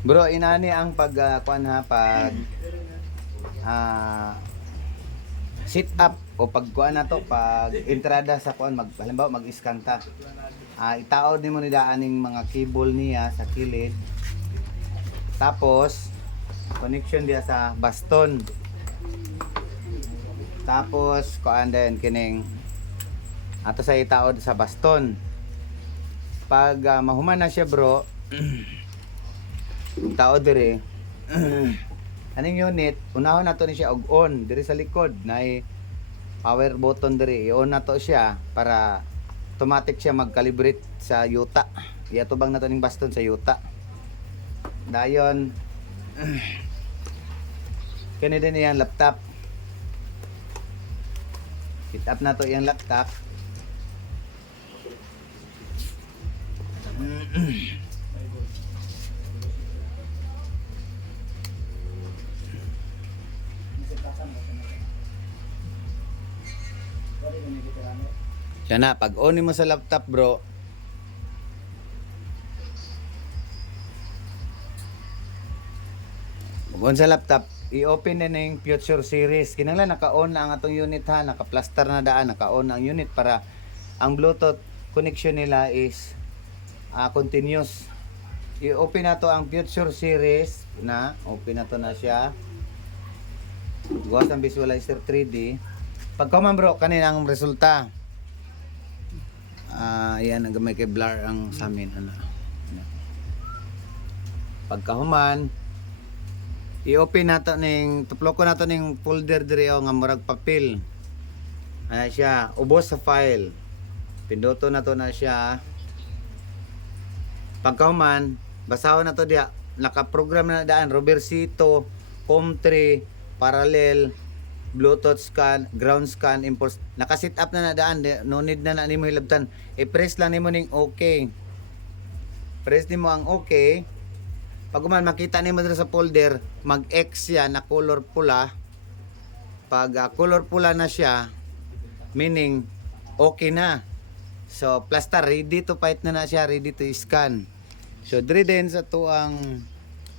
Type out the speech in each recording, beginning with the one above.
Bro, inani ang pag kuan ha, pag ah, sit up o pag kuan na to, pag entrada sa kuan, halimbawa mag-scan ta. Itaod nimo ni daaning mga cable niya sa kilid. Tapos connection dia sa baston. Tapos kuan din kining ato sa itaod sa baston. Pag mahuman na siya, bro, taod dire. Aning unit, unahon nato ni siya og on diri sa likod na power button diri. I-on nato siya para automatic siya mag-calibrate sa yuta. Iatubang nato ning baston sa yuta. Dayon kani din iyang laptop. Hit up nato iyang laptop. Siya na, pag on mo sa laptop, bro, pag on sa laptop, i-open na yung Future Series. Kinanglan naka-on na ang atong unit ha, naka-plaster na daan, naka-on na ang unit para ang Bluetooth connection nila is continuous. I-open na to ang Future Series na, open na to na siya. Gawas ang visualizer 3D. Pagka man, bro, kanina ang resulta. Ayan, nagamay kay blur ang sa amin. Pagkahuman, i-open nato ning tuplok ko nato ning folder diri nga murag papel. Ana siya, ubos sa file. Pinduto nato na siya. Pagkahuman, basahon nato diha. Naka-program na daan Robercito, COM3, parallel, Bluetooth scan, ground scan, impulse. Naka-set up na daan, no need na nimo hilabtan. I-press lang nimo ning okay. Press nimo ang okay. Pag makita nimo dito sa folder, mag-X yan na color pula. Pag color pula na siya, meaning okay na. So, plaster, ready to fight na siya, ready to scan. So, diri din sa tuang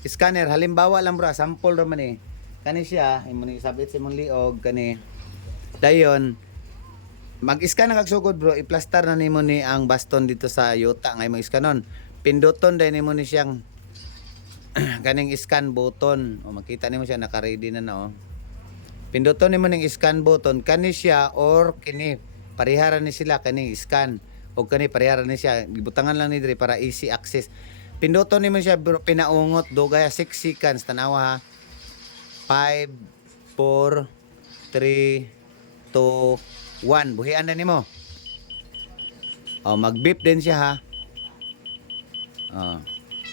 scanner, halimbawa lang bro, sample raman eh. Kani siya, imo ni sabit sa imong liog kani. Dayon, mag-scan na kagsugod bro, i-plaster na nimo ni ang baston dito sa yuta nga imong iskanon. Pinduton dai nimo ni siyang kaning scan button. O makita nimo siya naka-ready na oh. Pinduton nimo ning scan button kani siya or kini pariharan ni sila kaning scan o kani pariharan ni siya gibutangan lang ni diri para easy access. Pinduton nimo siya bro, pinaungot dugay 6 seconds tanawa ha. 5 4 3 2 1 buhian na nimo. Mag-beep din siya ha.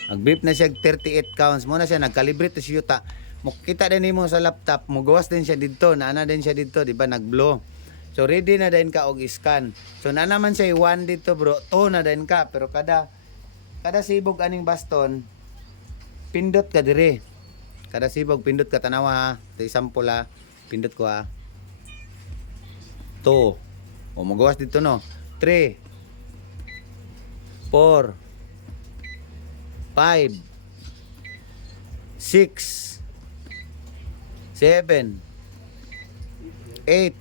Mag-beep na siya 38 counts. Muna siya nag-calibrate siya yuta. Makita din nimo sa laptop, mugawas din siya dito, naana din siya dito, di ba nag-blow. So ready na din ka og scan. So na naman siya 1 dito bro, 2 na din ka pero kada sibog aning baston pindot ka dire. Kada sibog pindot ka tanawa ha. Ito sample ha. Pindot ko ha. 2. Mugawas dito no. 3 4 5 6 7 8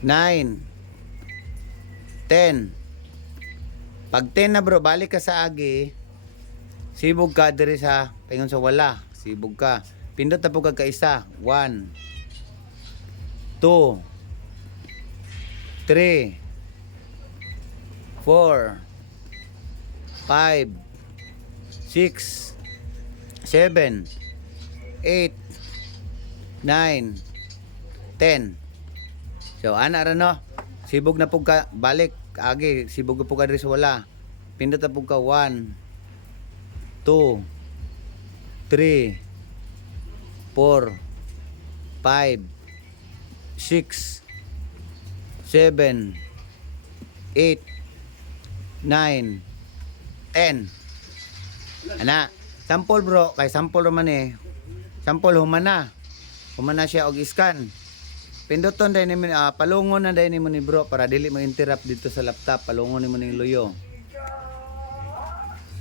9 10. Pag 10 na bro, balik ka sa agi. Sibog ka diri sa pingon sa wala. Sibog ka. Pindot na po ka isa. 1 2 3 4 5 6 7 8 9 10. So ana ra no. Sibog na pug ka balik agi, sibog na pug ka diri sa wala. Pindot na pug ka 1 2 3 4 5 6 7 8 9 10. Ana, sample bro, kay sample raman eh. Sample humana. Humana siya og scan. Pinduton din nimo palungon na din nimo ni bro para dili mo interrupt dito sa laptop. Palungon nimo ning luyo.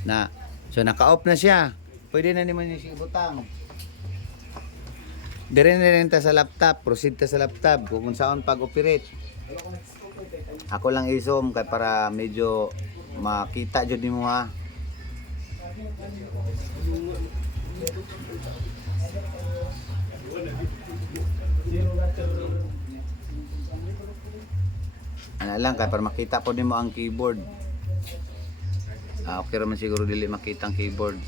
Na. So naka-off na siya. Pwede na naman yung siya ibutang. Dire na rin ta sa laptop, proceed ta sa laptop kung saan pag-operate. Ako lang i-zoom kay para medyo makita jud nimo ha. Ano lang kay para makita po nimo ang keyboard. Okay raman siguro dili makita ang keyboard.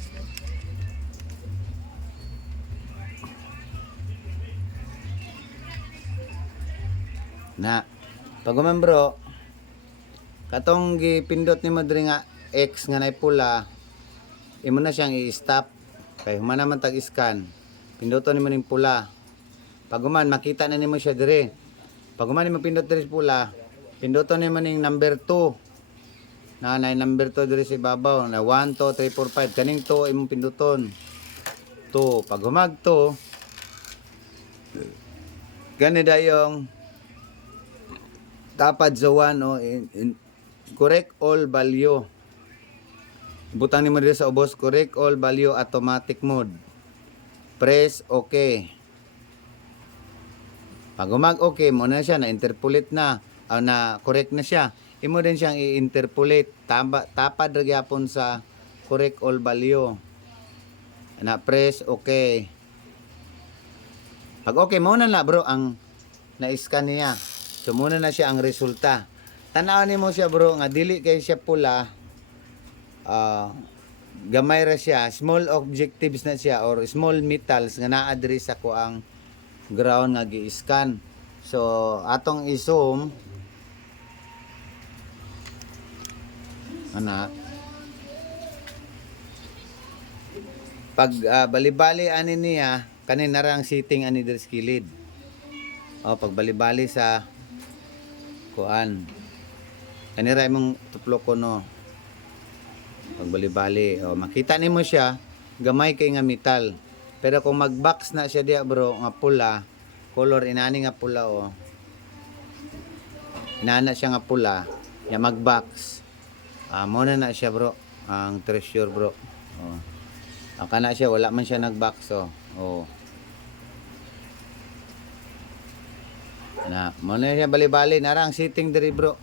Na pag bro, katong gipindot nimo diri nga X nga nay pula, imo na siyang i-stop kay humana man tag scan. Pinduton nimo ning pula. Pag makita na nimo siya diri. Pag nimo pindot diri sa pula, pinduton nimo ning number 2. Na number 2 diri sa ibabaw na 1 2 3 4 5 kaning 2 imong pinduton. 2 pag humag 2 gani dayong tapad sa 1 correct all value. Butang nimo diri sa ubos correct all value automatic mode. Press OK. Pag humag OK mo na siya na interpolate na na correct na siya. Imo din siyang i-interpolate tapad ra gyapon sa correct all value. Na press OK. Pag okay mo na bro ang na-scan niya. So muna na siya ang resulta. Tanaw nimo siya bro nga dili kay siya pula. Gamay ra siya, small objectives na siya or small metals nga naa diri sa ko ang ground nga gi-scan. So atong i-zoom ana pag bali-bali ani niya kanin na ang setting ani diri sa kilid. Pag bali-bali sa kuan kanira imong tuplok ko no pag bali-bali makita nimo siya gamay kay nga metal pero kung mag-box na siya diya bro nga pula color inani nga pula inana siya nga pula ya mag-box muna na siya bro ang treasure bro kana siya wala man siya nag-box na muna siya bali-bali nara ang setting diri bro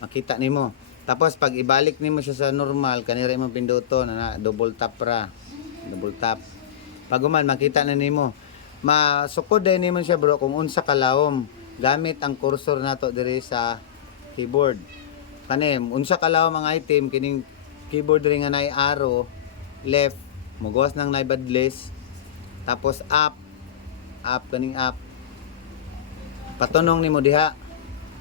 makita nimo tapos pag ibalik nimo siya sa normal kanira imong pinduton na double tap double tap pag makita na nimo masukod din nimo siya bro kung unsa kalawom gamit ang cursor nato diri sa keyboard kani unsa kalawom ang item kining keyboard diri nga nay arrow left mugawas nang nay badlist tapos up kaning up patunong nimo diha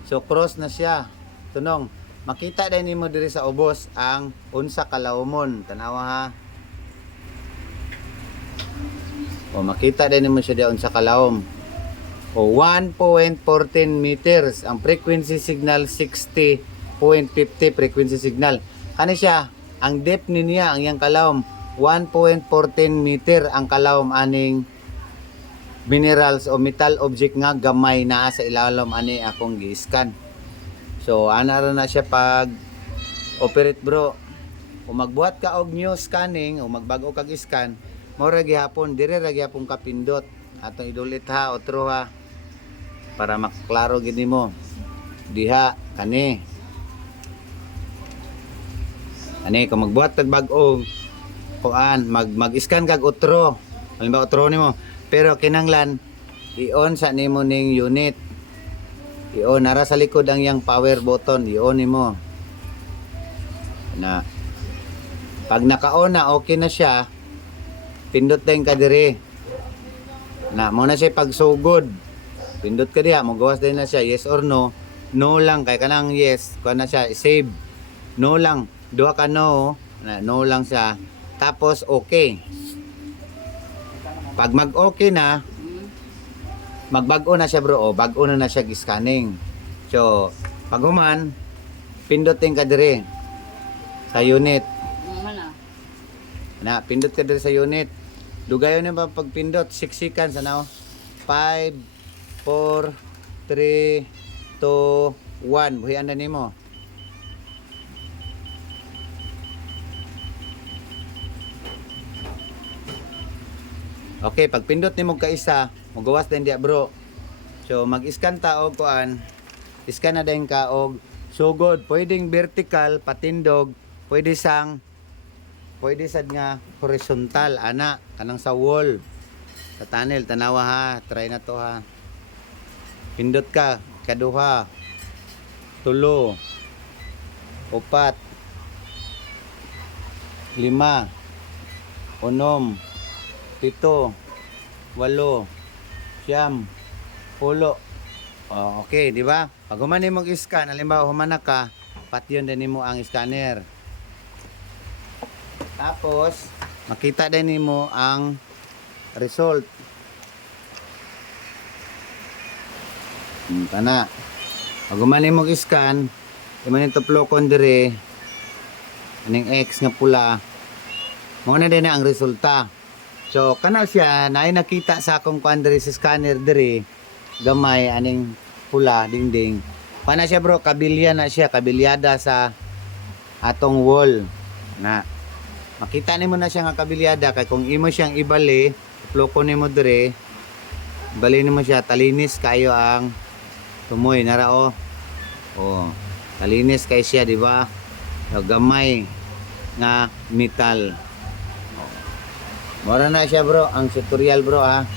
so cross na siya tunong makita din nimo diri sa ubos ang unsa kalawomon tanawa ha makita din nimo siya diha unsa kalawom 1.14 meters ang frequency signal 60.50 frequency signal kani siya ang depth niya ang yang kalawom 1.14 meter ang kalawom aning minerals o metal object nga gamay naa sa ilalom ani akong gi-scan. So ana ra na siya pag operate bro. Kung magbuhat ka og new scanning o magbago kag scan, mo ra gihapon dire ra gihapon kapindot atong idulit ha otro ha para maklaro gid nimo. Diha kani kung magbuhat kag bag-o kuan mag-scan kag otro. Halimbawa otro nimo pero kinanglan i-on sa nimo ning unit. I-on nara sa likod ang yang power button, i-on nimo. Na pag naka-on na okay na siya, pindot din ka diri. Na mo na siya pagsugod. Pindot ka diha, magawas din na siya yes or no. No lang kay kanang yes, kuan na siya save. No lang, duha ka no, no lang siya. Tapos okay. Pag mag-okay na, magbago na siya bro, bago na siya scanning. So, pag human, pindutin ka dire sa unit. Pindot ka dire sa unit. Dugayon na ba pagpindot? 6 seconds, 5, 4, 3, 2, 1. Buhian na nimo. Okay, pag pindot nimo ka isa, magawas din diya bro. So mag-scan ta og kuan. Scan na din ka og sugod, pwedeng vertical patindog, pwede sad nga horizontal ana kanang sa wall. Sa tunnel tanawa ha, try na to ha. Pindot ka kaduha, tulo, upat, lima, unom, pito, walo, siyam, pulo. Oh, okay, di ba? Pag humani mo scan, halimbawa humana ka, patyon din mo ang scanner. Tapos, makita din mo ang result. Kana. Pag humani mo scan, iman ito plokon dire, aning X nga pula, mo na din ang resulta. So, kana siya, naay nakita sa akong kuan dire sa scanner dire, gamay aning pula dingding. Pana siya bro, kabilya na siya, kabilyada sa atong wall na makita nimo na siya nga kabilyada kay kung imo siyang ibali, ploko nimo dire, bali nimo siya talinis kayo ang tumoy nara oh. Oh, talinis kay siya di ba? So, gamay nga metal. Mora na siya bro, ang tutorial bro ha.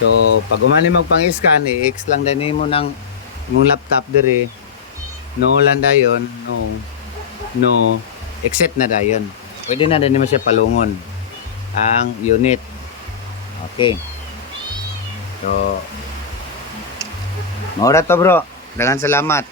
So, pag umani magpang-scan, i-X lang din mo ng mong laptop dire. No lang dayon, no, except na dayon. Pwede na din mo siya palungon ang unit. Okay. So, maura to bro. Daghang salamat.